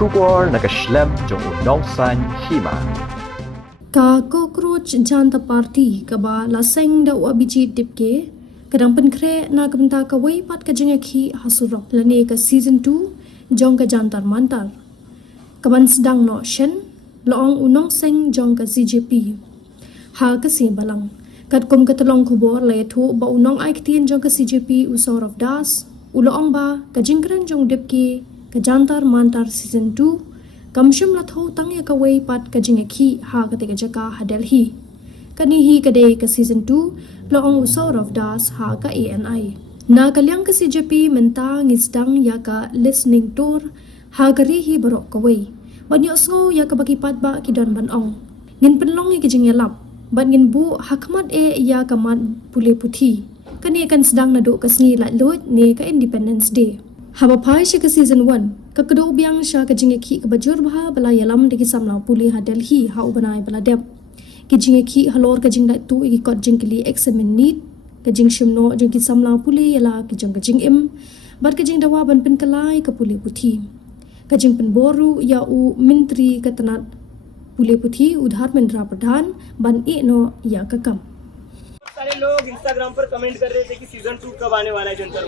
Shubor nakaslem jong unong san Hima. Ka cockroach Jantar party ka ba laseng da abijit Dipke kadang penkre na kemta ka pat ka jengaki hasurok lani ka season 2 jong ka Jantar Mantar. Kaban Sdang no Shen loong unong seng jong ka CJP. Ha ka si balang kat kum ka talong kubor le thu ba unong ai ktien jong ka CJP usor of das uloong ba ka jingkren jong Dipke ka Jantar Mantar season 2 kamshum la tho tang ya kawai pat ka jingaki ha ka te ka jaka hadel hi kani hi ka day ka season 2 loong usor of das ha ka ANI na kalyang ka CJP menta Sdang ya ka listening tour ha ka ri hi barok kawai banyo sngo ya ka bakipat ba ki don banong ngin penlong ki jing yalap ban ngin bu hakmat ya ka mat pule puthi kani kan Sdang na do ka sngi la lot ne ka Independence Day haba pai shi ka season 1 ka kado biang sha ka jingeki ka bajur bha bala yalam de ki samla puli ha Delhi ha ubanai bala dep ki jingeki halor ka jingda tu ki kot jingkli examine need ka jing shimno jing ki samla puli yala ki jing ka jing im bat ka jing dawa ban pen kalai ka puli puthi ka jing pen boru ya u menteri ka tanat puli puthi udhar mentra pradhan ban e no ya ka kam सारे लोग इंस्टाग्राम पर कमेंट कर रहे थे कि सीजन 2 कब आने वाला है जंतर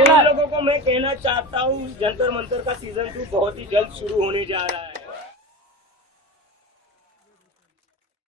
उन लोगों को मैं कहना चाहता हूँ जंतर मंतर का सीजन 2 बहुत ही जल्द शुरू होने जा रहा है।